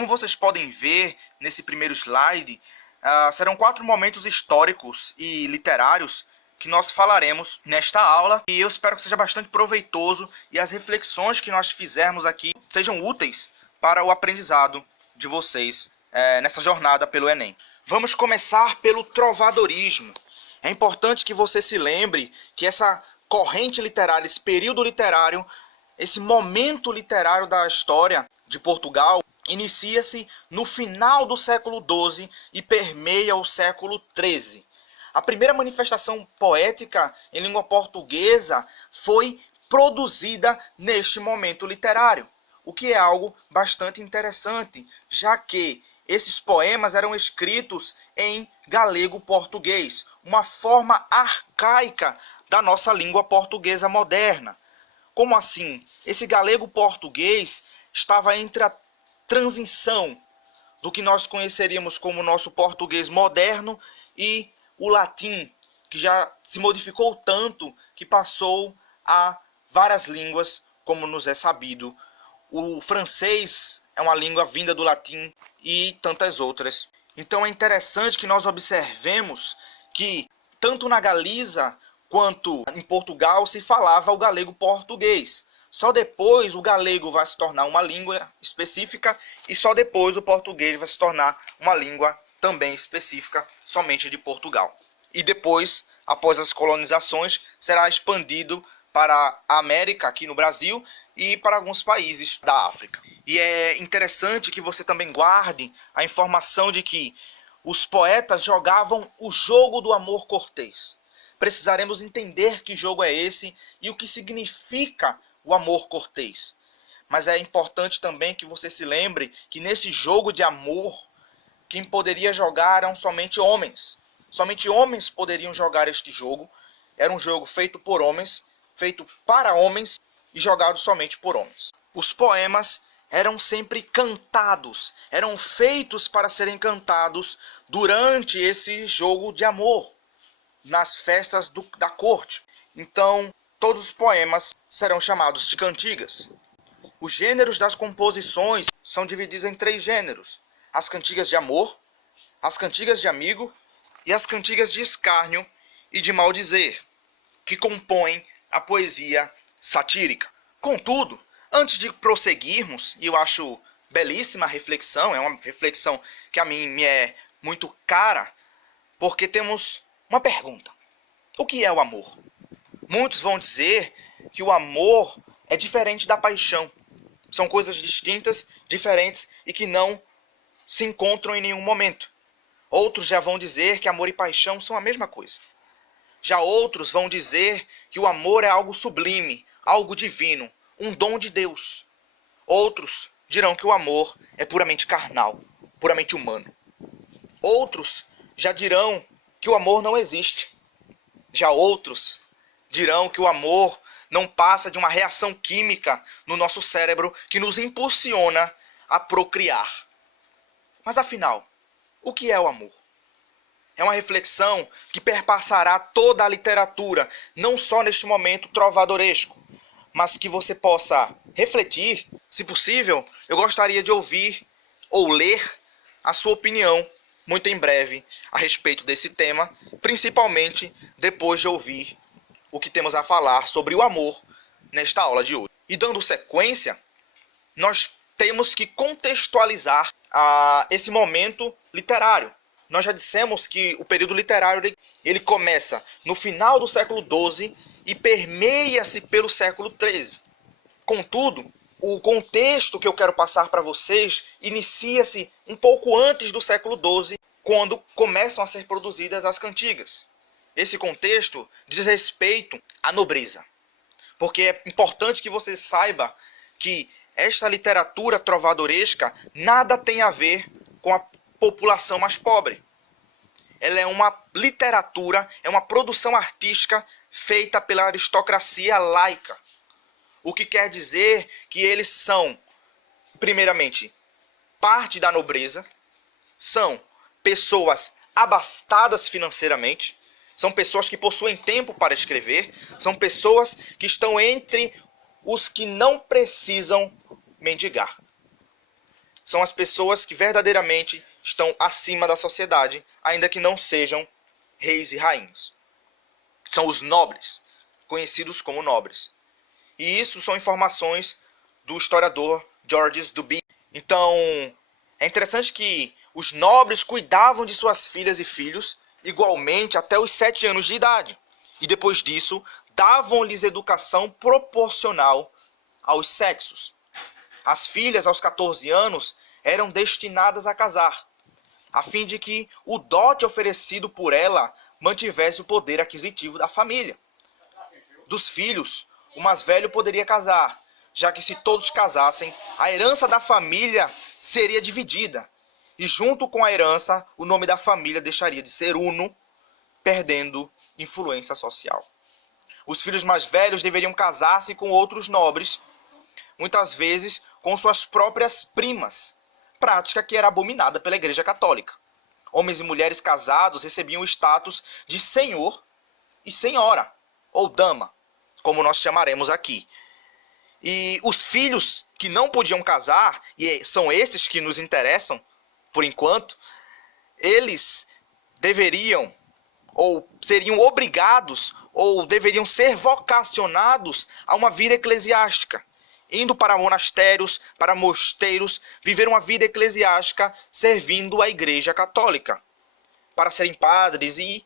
Como vocês podem ver nesse primeiro slide, serão 4 momentos históricos e literários que nós falaremos nesta aula, e eu espero que seja bastante proveitoso e as reflexões que nós fizermos aqui sejam úteis para o aprendizado de vocês nessa jornada pelo Enem. Vamos começar pelo trovadorismo. É importante que você se lembre que essa corrente literária, esse período literário, esse momento literário da história de Portugal, inicia-se no final do século XII e permeia o século XIII. A primeira manifestação poética em língua portuguesa foi produzida neste momento literário, o que é algo bastante interessante, já que esses poemas eram escritos em galego-português, uma forma arcaica da nossa língua portuguesa moderna. Como assim? Esse galego-português estava entre a transição do que nós conheceríamos como nosso português moderno e o latim, que já se modificou tanto que passou a várias línguas, como nos é sabido. O francês é uma língua vinda do latim e tantas outras. Então é interessante que nós observemos que tanto na Galiza quanto em Portugal se falava o galego-português. Só depois o galego vai se tornar uma língua específica e só depois o português vai se tornar uma língua também específica somente de Portugal. E depois, após as colonizações, será expandido para a América, aqui no Brasil, e para alguns países da África. E é interessante que você também guarde a informação de que os poetas jogavam o jogo do amor cortês. Precisaremos entender que jogo é esse e o que significa o amor cortês. Mas é importante também que você se lembre que nesse jogo de amor, quem poderia jogar eram somente homens. Somente homens poderiam jogar este jogo. Era um jogo feito por homens, feito para homens e jogado somente por homens. Os poemas eram sempre cantados, eram feitos para serem cantados durante esse jogo de amor, nas festas da corte. Então, todos os poemas serão chamados de cantigas. Os gêneros das composições são divididos em 3 gêneros: as cantigas de amor, as cantigas de amigo e as cantigas de escárnio e de maldizer, que compõem a poesia satírica. Contudo, antes de prosseguirmos, e eu acho belíssima a reflexão, é uma reflexão que a mim me é muito cara, porque temos uma pergunta: o que é o amor? Muitos vão dizer que o amor é diferente da paixão. São coisas distintas, diferentes e que não se encontram em nenhum momento. Outros já vão dizer que amor e paixão são a mesma coisa. Já outros vão dizer que o amor é algo sublime, algo divino, um dom de Deus. Outros dirão que o amor é puramente carnal, puramente humano. Outros já dirão que o amor não existe. Já outros dirão que o amor não passa de uma reação química no nosso cérebro que nos impulsiona a procriar. Mas afinal, o que é o amor? É uma reflexão que perpassará toda a literatura, não só neste momento trovadoresco, mas que você possa refletir. Se possível, eu gostaria de ouvir ou ler a sua opinião muito em breve a respeito desse tema, principalmente depois de ouvir o que temos a falar sobre o amor nesta aula de hoje. E dando sequência, nós temos que contextualizar esse momento literário. Nós já dissemos que o período literário ele começa no final do século XII e permeia-se pelo século XIII. Contudo, o contexto que eu quero passar para vocês inicia-se um pouco antes do século XII, quando começam a ser produzidas as cantigas. Esse contexto diz respeito à nobreza, porque é importante que você saiba que esta literatura trovadoresca nada tem a ver com a população mais pobre. Ela é uma literatura, é uma produção artística feita pela aristocracia laica. O que quer dizer que eles são, primeiramente, parte da nobreza, são pessoas abastadas financeiramente, são pessoas que possuem tempo para escrever, são pessoas que estão entre os que não precisam mendigar. são as pessoas que verdadeiramente estão acima da sociedade, ainda que não sejam reis e rainhas. São os nobres, conhecidos como nobres. E isso são informações do historiador Georges Duby. Então, é interessante que os nobres cuidavam de suas filhas e filhos igualmente até os 7 anos de idade. E depois disso, davam-lhes educação proporcional aos sexos. As filhas, aos 14 anos, eram destinadas a casar, a fim de que o dote oferecido por ela mantivesse o poder aquisitivo da família. Dos filhos, o mais velho poderia casar, já que se todos casassem, a herança da família seria dividida. E junto com a herança, o nome da família deixaria de ser uno, perdendo influência social. Os filhos mais velhos deveriam casar-se com outros nobres, muitas vezes com suas próprias primas, prática que era abominada pela Igreja Católica. Homens e mulheres casados recebiam o status de senhor e senhora, ou dama, como nós chamaremos aqui. E os filhos que não podiam casar, e são estes que nos interessam, por enquanto, eles deveriam, ou seriam obrigados, ou deveriam ser vocacionados a uma vida eclesiástica, indo para monastérios, para mosteiros, viver uma vida eclesiástica servindo a Igreja Católica, para serem padres e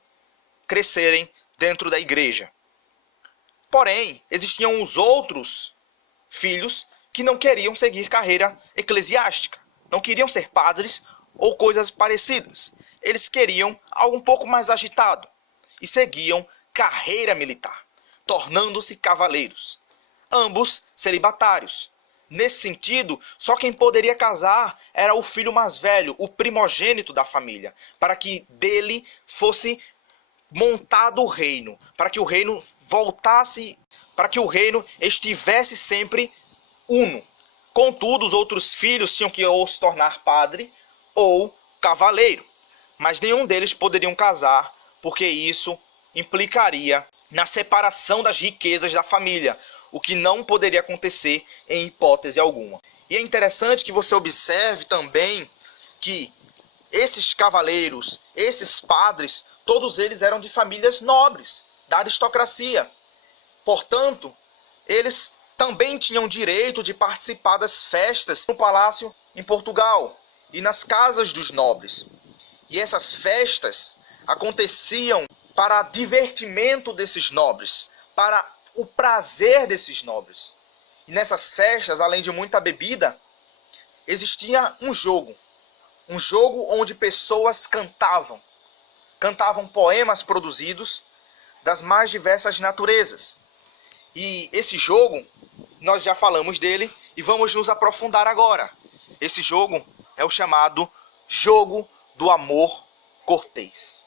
crescerem dentro da igreja. Porém, existiam os outros filhos que não queriam seguir carreira eclesiástica, não queriam ser padres ou coisas parecidas. Eles queriam algo um pouco mais agitado e seguiam carreira militar, tornando-se cavaleiros. Ambos celibatários. Nesse sentido, só quem poderia casar era o filho mais velho, o primogênito da família, para que dele fosse montado o reino, para que o reino voltasse, para que o reino estivesse sempre uno. Contudo, os outros filhos tinham que ou se tornar padre ou cavaleiro, mas nenhum deles poderiam casar, porque isso implicaria na separação das riquezas da família, o que não poderia acontecer em hipótese alguma. E é interessante que você observe também que esses cavaleiros, esses padres, todos eles eram de famílias nobres, da aristocracia. Portanto, eles também tinham direito de participar das festas no palácio em Portugal e nas casas dos nobres. E essas festas aconteciam para divertimento desses nobres, para o prazer desses nobres. E nessas festas, além de muita bebida, existia um jogo onde pessoas cantavam poemas produzidos das mais diversas naturezas. E esse jogo, nós já falamos dele e vamos nos aprofundar agora. Esse jogo é o chamado Jogo do Amor Cortês.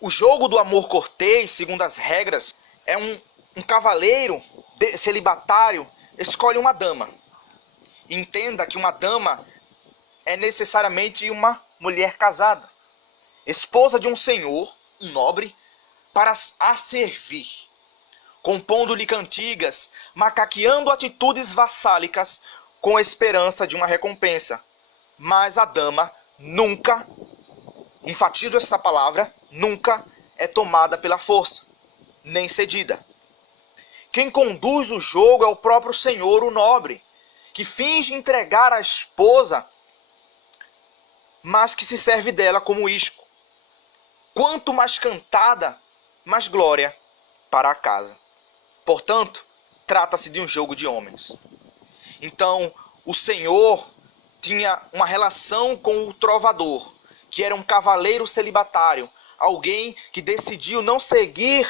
O Jogo do Amor Cortês, segundo as regras, é um cavaleiro celibatário escolhe uma dama. Entenda que uma dama é necessariamente uma mulher casada, esposa de um senhor, um nobre, para a servir, compondo-lhe cantigas, macaqueando atitudes vassálicas com a esperança de uma recompensa. Mas a dama nunca, enfatizo essa palavra, nunca é tomada pela força, nem cedida. Quem conduz o jogo é o próprio senhor, o nobre, que finge entregar a esposa, mas que se serve dela como isco. Quanto mais cantada, mais glória para a casa. Portanto, trata-se de um jogo de homens. Então, o senhor tinha uma relação com o trovador, que era um cavaleiro celibatário, alguém que decidiu não seguir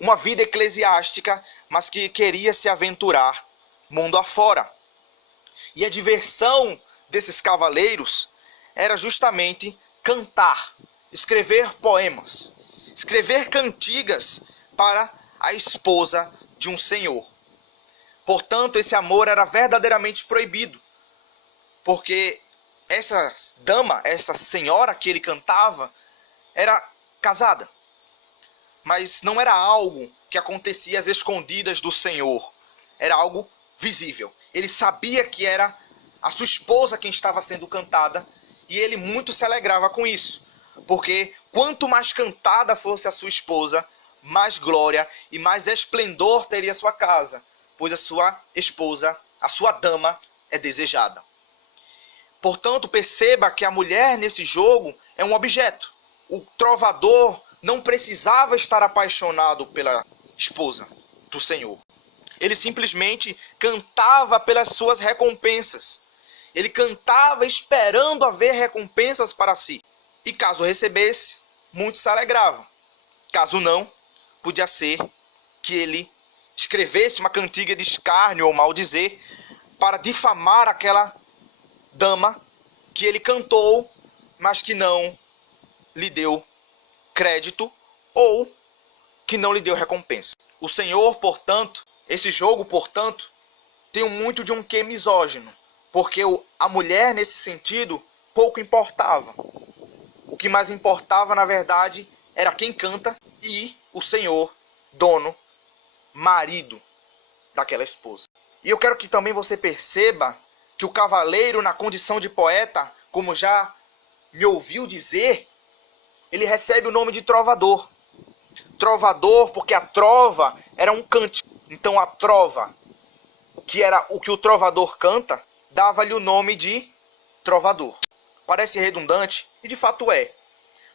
uma vida eclesiástica, mas que queria se aventurar mundo afora. E a diversão desses cavaleiros era justamente cantar, escrever poemas, escrever cantigas para a esposa de um senhor. Portanto, esse amor era verdadeiramente proibido, porque essa dama, essa senhora que ele cantava, era casada. Mas não era algo que acontecia às escondidas do Senhor. Era algo visível. Ele sabia que era a sua esposa quem estava sendo cantada, e ele muito se alegrava com isso, porque quanto mais cantada fosse a sua esposa, mais glória e mais esplendor teria sua casa, pois a sua esposa, a sua dama, é desejada. Portanto, perceba que a mulher nesse jogo é um objeto. O trovador não precisava estar apaixonado pela esposa do Senhor. Ele simplesmente cantava pelas suas recompensas. Ele cantava esperando haver recompensas para si. E caso recebesse, muitos se alegravam. Caso não, podia ser que ele escrevesse uma cantiga de escárnio ou maldizer para difamar aquela dama que ele cantou, mas que não lhe deu crédito ou que não lhe deu recompensa. O Senhor, portanto, esse jogo, portanto, tem muito de um quê misógino, porque a mulher, nesse sentido, pouco importava. O que mais importava, na verdade, era quem canta e o Senhor, dono, marido daquela esposa. E eu quero que também você perceba que o cavaleiro, na condição de poeta, como já me ouviu dizer, ele recebe o nome de trovador. Trovador porque a trova era um cântico. Então a trova, que era o que o trovador canta, dava-lhe o nome de trovador. Parece redundante, e de fato é.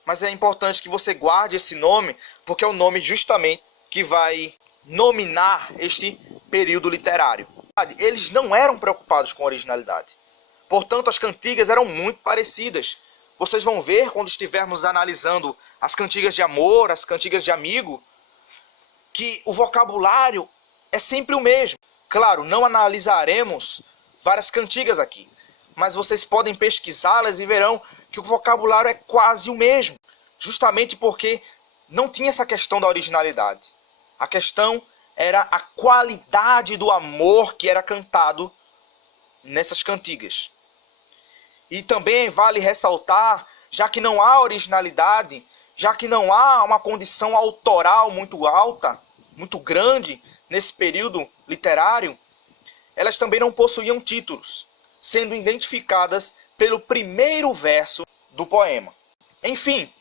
Mas é importante que você guarde esse nome, porque é o nome justamente que vai nominar este período literário. Eles não eram preocupados com originalidade. Portanto, as cantigas eram muito parecidas. Vocês vão ver quando estivermos analisando as cantigas de amor, as cantigas de amigo, que o vocabulário é sempre o mesmo. Claro, não analisaremos várias cantigas aqui, mas vocês podem pesquisá-las e verão que o vocabulário é quase o mesmo, justamente porque não tinha essa questão da originalidade. A questão era a qualidade do amor que era cantado nessas cantigas. E também vale ressaltar, já que não há originalidade, já que não há uma condição autoral muito alta, muito grande nesse período literário, elas também não possuíam títulos, sendo identificadas pelo primeiro verso do poema. Enfim,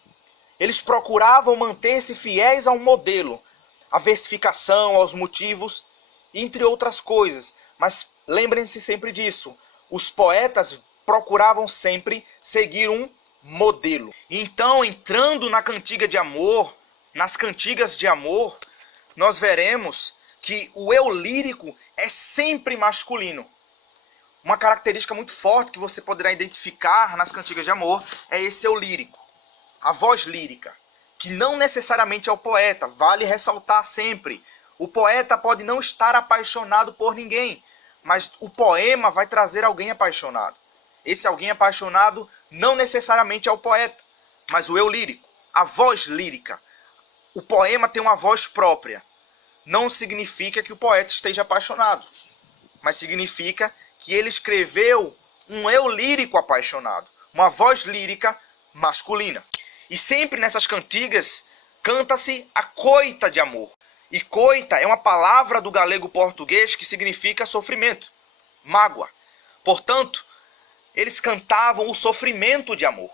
eles procuravam manter-se fiéis ao modelo, à versificação, aos motivos, entre outras coisas. Mas lembrem-se sempre disso, os poetas procuravam sempre seguir um modelo. Então, entrando na cantiga de amor, nas cantigas de amor, nós veremos que o eu lírico é sempre masculino. Uma característica muito forte que você poderá identificar nas cantigas de amor é esse eu lírico, a voz lírica, que não necessariamente é o poeta, vale ressaltar sempre. O poeta pode não estar apaixonado por ninguém, mas o poema vai trazer alguém apaixonado. Esse alguém apaixonado não necessariamente é o poeta, mas o eu lírico, a voz lírica. O poema tem uma voz própria. Não significa que o poeta esteja apaixonado, mas significa que ele escreveu um eu lírico apaixonado, uma voz lírica masculina. E sempre nessas cantigas canta-se a coita de amor. E coita é uma palavra do galego-português que significa sofrimento, mágoa. Portanto, eles cantavam o sofrimento de amor.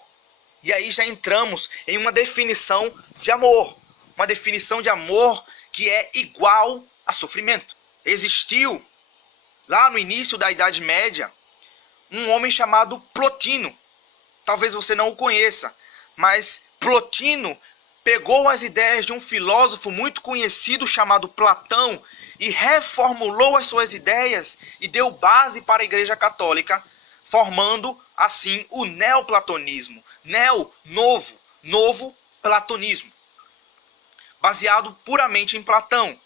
E aí já entramos em uma definição de amor. Uma definição de amor que é igual a sofrimento. Existiu, lá no início da Idade Média, um homem chamado Plotino. Talvez você não o conheça, mas Plotino pegou as ideias de um filósofo muito conhecido chamado Platão e reformulou as suas ideias e deu base para a Igreja Católica, formando assim o neoplatonismo. Novo platonismo, baseado puramente em Platão.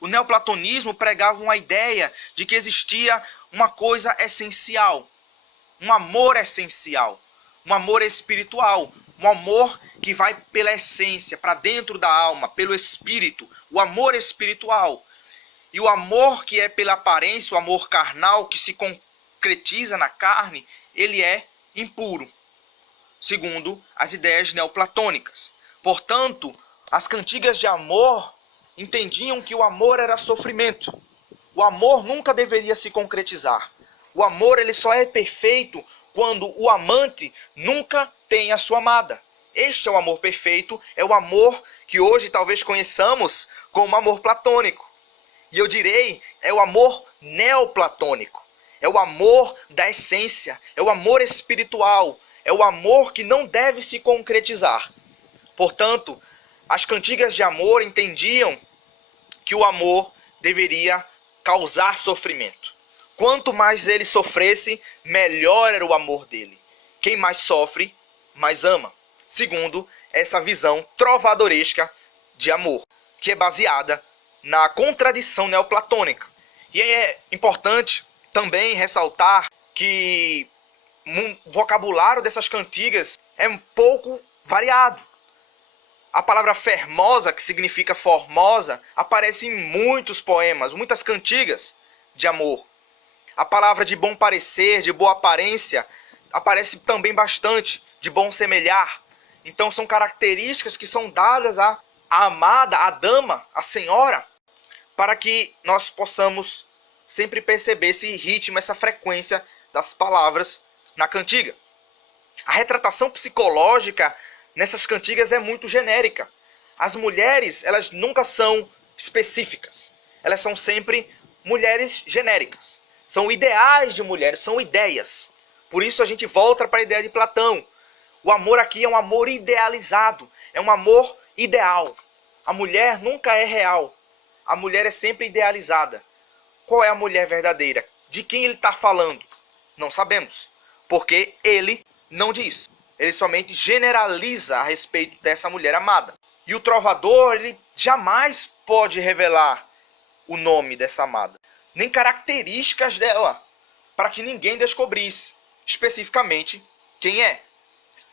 O neoplatonismo pregava uma ideia de que existia uma coisa essencial, um amor essencial, um amor espiritual, um amor que vai pela essência, para dentro da alma, pelo espírito, o amor espiritual. E o amor que é pela aparência, o amor carnal que se concretiza na carne, ele é impuro, segundo as ideias neoplatônicas. Portanto, as cantigas de amor entendiam que o amor era sofrimento. O amor nunca deveria se concretizar. O amor ele só é perfeito quando o amante nunca tem a sua amada. Este é o amor perfeito, é o amor que hoje talvez conheçamos como amor platônico. E eu direi, é o amor neoplatônico. É o amor da essência, é o amor espiritual, é o amor que não deve se concretizar. Portanto, as cantigas de amor entendiam que o amor deveria causar sofrimento. Quanto mais ele sofresse, melhor era o amor dele. Quem mais sofre, mais ama. Segundo essa visão trovadoresca de amor, que é baseada na contradição neoplatônica. E é importante também ressaltar que o vocabulário dessas cantigas é um pouco variado. A palavra fermosa, que significa formosa, aparece em muitos poemas, muitas cantigas de amor. A palavra de bom parecer, de boa aparência, aparece também bastante, de bom semelhar. Então são características que são dadas à amada, à dama, à senhora, para que nós possamos sempre perceber esse ritmo, essa frequência das palavras na cantiga. A retratação psicológica nessas cantigas é muito genérica. As mulheres, elas nunca são específicas. Elas são sempre mulheres genéricas. São ideais de mulheres, são ideias. Por isso a gente volta para a ideia de Platão. O amor aqui é um amor idealizado, é um amor ideal. A mulher nunca é real. A mulher é sempre idealizada. Qual é a mulher verdadeira? De quem ele está falando? Não sabemos, porque ele não diz. Ele somente generaliza a respeito dessa mulher amada. E o trovador, ele jamais pode revelar o nome dessa amada, nem características dela, para que ninguém descobrisse especificamente quem é.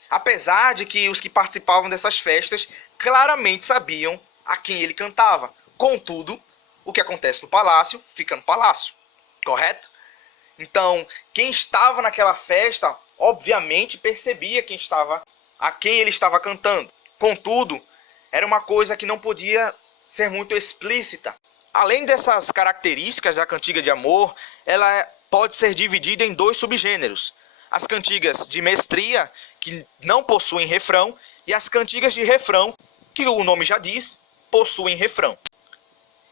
Apesar de que os que participavam dessas festas claramente sabiam a quem ele cantava. Contudo, o que acontece no palácio, fica no palácio. Correto? Então, quem estava naquela festa, obviamente percebia a quem ele estava cantando. Contudo, era uma coisa que não podia ser muito explícita. Além dessas características da cantiga de amor, ela pode ser dividida em dois subgêneros. As cantigas de mestria, que não possuem refrão, e as cantigas de refrão, que o nome já diz, possuem refrão.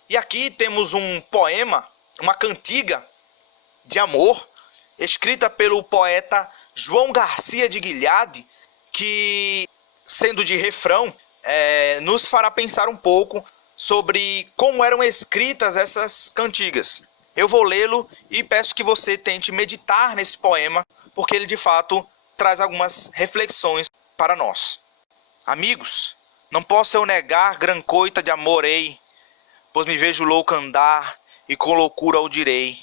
E aqui temos um poema, uma cantiga de amor, escrita pelo poeta João Garcia de Guilhade, que, sendo de refrão, nos fará pensar um pouco sobre como eram escritas essas cantigas. Eu vou lê-lo e peço que você tente meditar nesse poema, porque ele de fato traz algumas reflexões para nós. Amigos, não posso eu negar gran coita de amor hei, pois me vejo louco andar e com loucura o direi.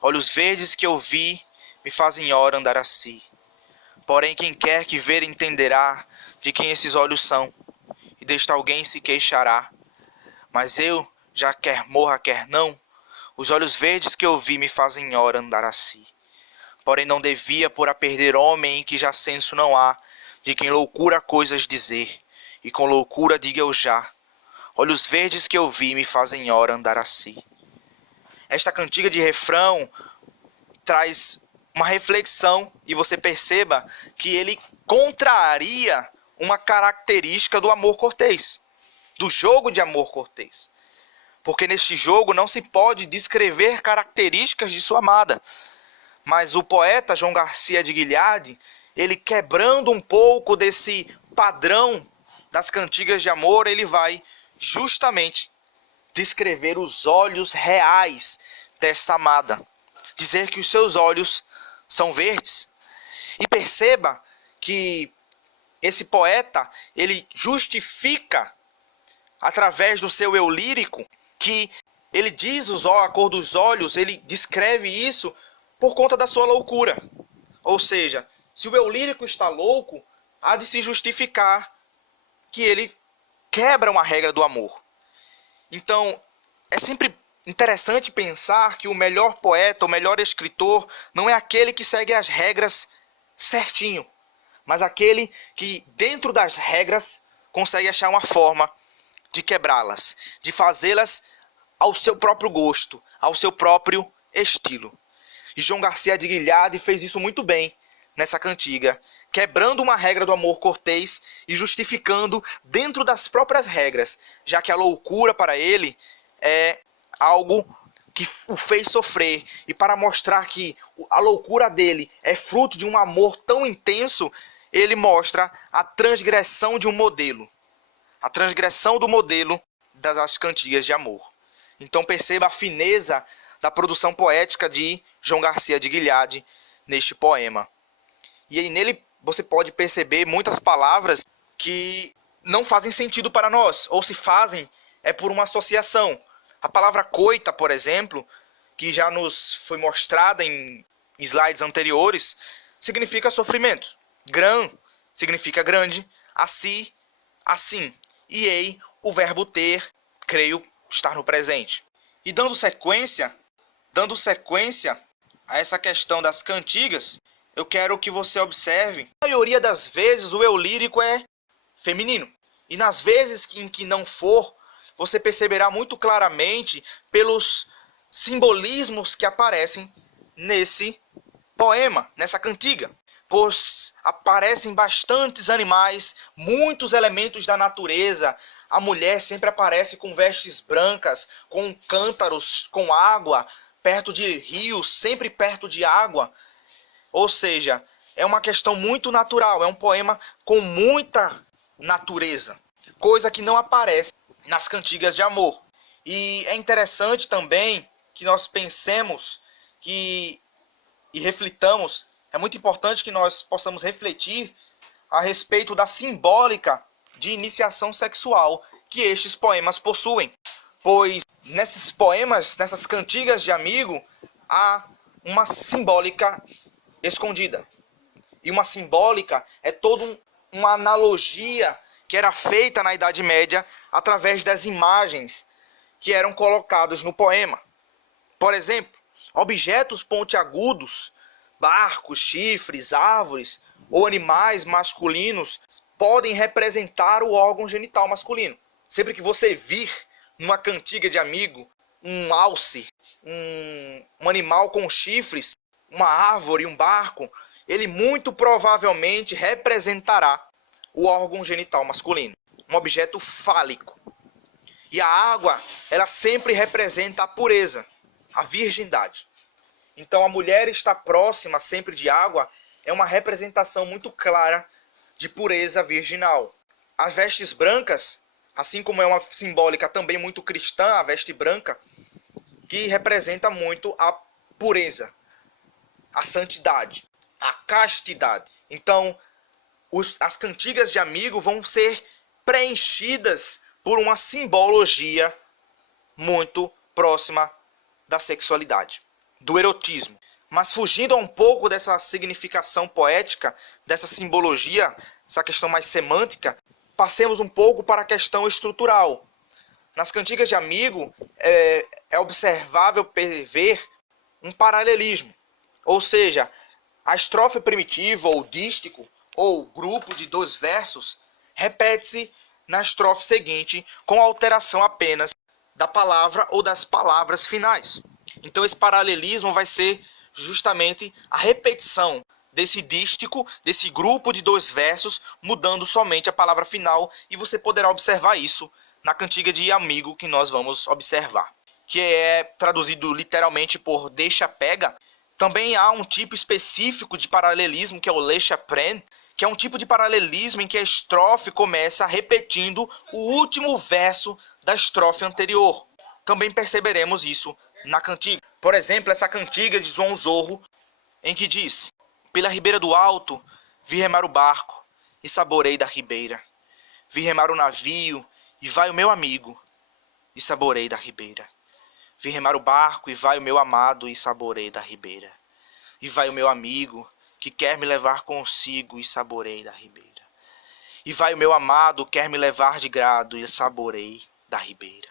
Olhos verdes que eu vi me fazem hora andar assim. Porém quem quer que ver entenderá de quem esses olhos são, e deste alguém se queixará. Mas eu, já quer morra, quer não, os olhos verdes que eu vi me fazem hora andar assim. Porém não devia por a perder homem em que já senso não há, de quem loucura coisas dizer, e com loucura diga eu já. Olhos verdes que eu vi me fazem hora andar assim. Esta cantiga de refrão traz uma reflexão, e você perceba que ele contraria uma característica do amor cortês, do jogo de amor cortês. Porque neste jogo não se pode descrever características de sua amada. Mas o poeta João Garcia de Guilhade, ele quebrando um pouco desse padrão das cantigas de amor, ele vai justamente descrever os olhos reais dessa amada. Dizer que os seus olhos são verdes. E perceba que esse poeta, ele justifica, através do seu eu lírico, que ele diz a cor dos olhos, ele descreve isso por conta da sua loucura. Ou seja, se o eu lírico está louco, há de se justificar que ele quebra uma regra do amor. Então, é sempre interessante pensar que o melhor poeta, o melhor escritor, não é aquele que segue as regras certinho, mas aquele que, dentro das regras, consegue achar uma forma de quebrá-las, de fazê-las ao seu próprio gosto, ao seu próprio estilo. E João Garcia de Guilhard fez isso muito bem nessa cantiga, quebrando uma regra do amor cortês e justificando dentro das próprias regras, já que a loucura para ele é algo que o fez sofrer. E para mostrar que a loucura dele é fruto de um amor tão intenso, ele mostra a transgressão de um modelo. A transgressão do modelo das cantigas de amor. Então perceba a fineza da produção poética de João Garcia de Guilhard neste poema. E aí nele você pode perceber muitas palavras que não fazem sentido para nós, ou se fazem é por uma associação. A palavra coita, por exemplo, que já nos foi mostrada em slides anteriores, significa sofrimento. Grã significa grande, assi, assim. E ei, o verbo ter, creio, estar no presente. E dando sequência a essa questão das cantigas, eu quero que você observe, a maioria das vezes o eu lírico é feminino. E nas vezes em que não for, você perceberá muito claramente pelos simbolismos que aparecem nesse poema, nessa cantiga. Pois aparecem bastantes animais, muitos elementos da natureza. A mulher sempre aparece com vestes brancas, com cântaros, com água, perto de rios, sempre perto de água. Ou seja, é uma questão muito natural, é um poema com muita natureza, coisa que não aparece nas cantigas de amor. E é interessante também que nós pensemos e reflitamos, é muito importante que nós possamos refletir a respeito da simbólica de iniciação sexual que estes poemas possuem. Pois nesses poemas, nessas cantigas de amigo, há uma simbólica escondida. E uma simbólica é toda uma analogia que era feita na Idade Média através das imagens que eram colocadas no poema. Por exemplo, objetos pontiagudos, barcos, chifres, árvores ou animais masculinos podem representar o órgão genital masculino. Sempre que você vir numa cantiga de amigo um alce, um animal com chifres, uma árvore, um barco, ele muito provavelmente representará o órgão genital masculino, um objeto fálico. E a água, ela sempre representa a pureza, a virgindade. Então a mulher está próxima sempre de água é uma representação muito clara de pureza virginal. As vestes brancas, assim como é uma simbólica também muito cristã, a veste branca, que representa muito a pureza, a santidade, a castidade. Então, as cantigas de amigo vão ser preenchidas por uma simbologia muito próxima da sexualidade, do erotismo. Mas fugindo um pouco dessa significação poética, dessa simbologia, essa questão mais semântica, passemos um pouco para a questão estrutural. Nas cantigas de amigo, é observável ver um paralelismo. Ou seja, a estrofe primitiva, ou dístico, ou grupo de 2 versos, repete-se na estrofe seguinte, com alteração apenas da palavra ou das palavras finais. Então esse paralelismo vai ser justamente a repetição desse dístico, desse grupo de 2 versos, mudando somente a palavra final, e você poderá observar isso na cantiga de amigo que nós vamos observar, que é traduzido literalmente por deixa-pega. Também há um tipo específico de paralelismo, que é o deixa-prend, que é um tipo de paralelismo em que a estrofe começa repetindo o último verso da estrofe anterior. Também perceberemos isso na cantiga. Por exemplo, essa cantiga de João Zorro, em que diz: pela ribeira do alto vi remar o barco e saborei da ribeira. Vi remar o navio e vai o meu amigo e saborei da ribeira. Vi remar o barco e vai o meu amado e saborei da ribeira. E vai o meu amigo que quer me levar consigo e saborei da ribeira. E vai o meu amado quer me levar de grado e saborei da ribeira.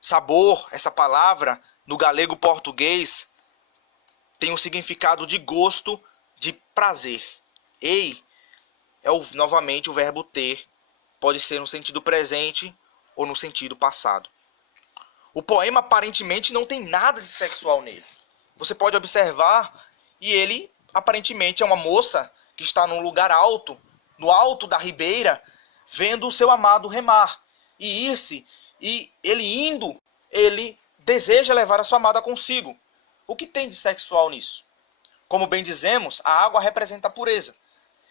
Sabor, essa palavra, no galego português, tem o significado de gosto, de prazer. Ei é novamente o verbo ter, pode ser no sentido presente ou no sentido passado. O poema aparentemente não tem nada de sexual nele. Você pode observar, e ele aparentemente é uma moça que está num lugar alto, no alto da ribeira, vendo o seu amado remar e ir-se, e ele indo, ele deseja levar a sua amada consigo. O que tem de sexual nisso? Como bem dizemos, a água representa a pureza.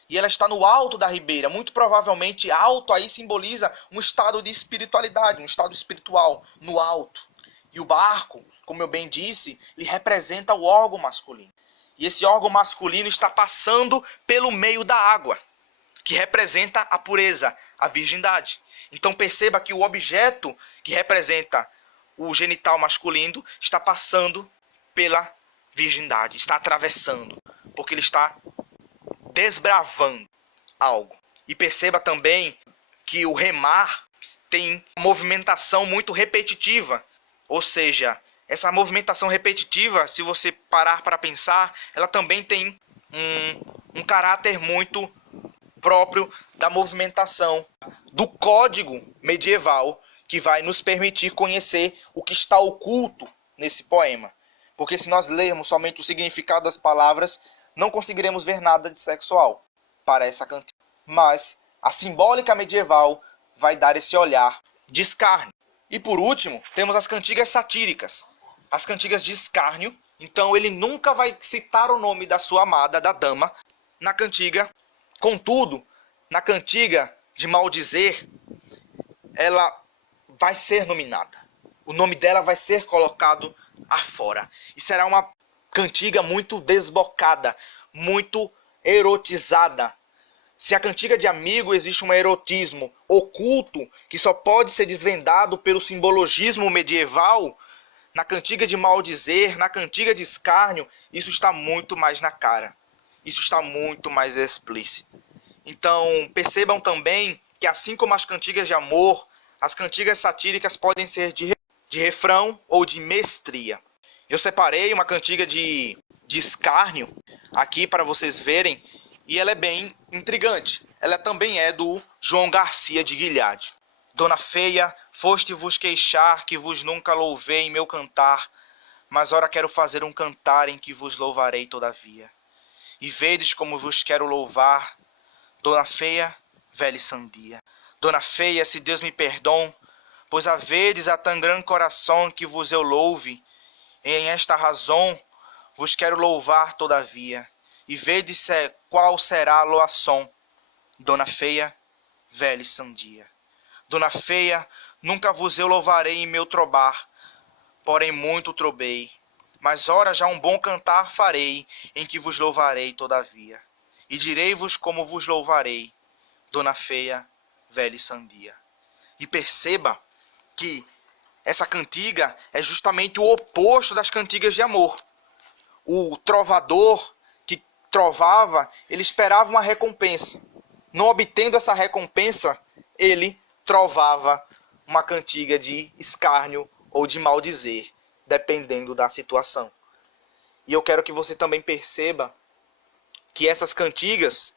E ela está no alto da ribeira. Muito provavelmente, alto aí simboliza um estado de espiritualidade, um estado espiritual, no alto. E o barco, como eu bem disse, ele representa o órgão masculino. E esse órgão masculino está passando pelo meio da água, que representa a pureza, a virgindade. Então perceba que o objeto que representa o genital masculino está passando pela virgindade, está atravessando, porque ele está desbravando algo. E perceba também que o remar tem movimentação muito repetitiva, ou seja, essa movimentação repetitiva, se você parar para pensar, ela também tem um caráter muito próprio da movimentação do código medieval, que vai nos permitir conhecer o que está oculto nesse poema. Porque se nós lermos somente o significado das palavras, não conseguiremos ver nada de sexual para essa cantiga. Mas a simbólica medieval vai dar esse olhar de escárnio. E por último, temos as cantigas satíricas, as cantigas de escárnio. Então ele nunca vai citar o nome da sua amada, da dama, na cantiga. Contudo, na cantiga de maldizer, ela vai ser nominada. O nome dela vai ser colocado afora. E será uma cantiga muito desbocada, muito erotizada. Se a cantiga de amigo existe um erotismo oculto que só pode ser desvendado pelo simbologismo medieval, na cantiga de maldizer, na cantiga de escárnio, isso está muito mais na cara. Isso está muito mais explícito. Então, percebam também que assim como as cantigas de amor, as cantigas satíricas podem ser de refrão ou de mestria. Eu separei uma cantiga de escárnio aqui para vocês verem, e ela é bem intrigante. Ela também é do João Garcia de Guilhade. Dona feia, foste vos queixar que vos nunca louvei em meu cantar, mas ora quero fazer um cantar em que vos louvarei todavia. E vedes como vos quero louvar, dona feia, velha sandia. Dona feia, se Deus me perdoe, pois havedes a tão grande coração que vos eu louve, e em esta razão vos quero louvar todavia. E vedes qual será a loação, dona feia, velha sandia. Dona feia, nunca vos eu louvarei em meu trobar, porém muito trobei. Mas ora já um bom cantar farei, em que vos louvarei todavia. E direi-vos como vos louvarei, dona feia, velha sandia. E perceba que essa cantiga é justamente o oposto das cantigas de amor. O trovador que trovava, ele esperava uma recompensa. Não obtendo essa recompensa, ele trovava uma cantiga de escárnio ou de maldizer, dependendo da situação. E eu quero que você também perceba que essas cantigas,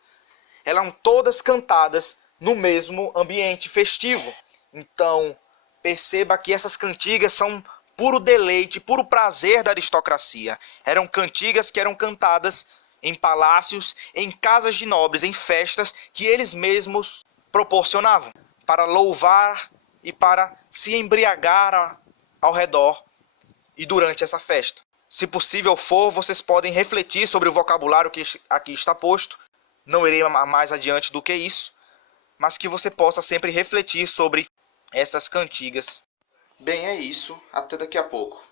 elas são todas cantadas no mesmo ambiente festivo. Então, perceba que essas cantigas são puro deleite, puro prazer da aristocracia. Eram cantigas que eram cantadas em palácios, em casas de nobres, em festas que eles mesmos proporcionavam, para louvar e para se embriagar ao redor e durante essa festa. Se possível for, vocês podem refletir sobre o vocabulário que aqui está posto. Não irei mais adiante do que isso, mas que você possa sempre refletir sobre essas cantigas. Bem, é isso. Até daqui a pouco.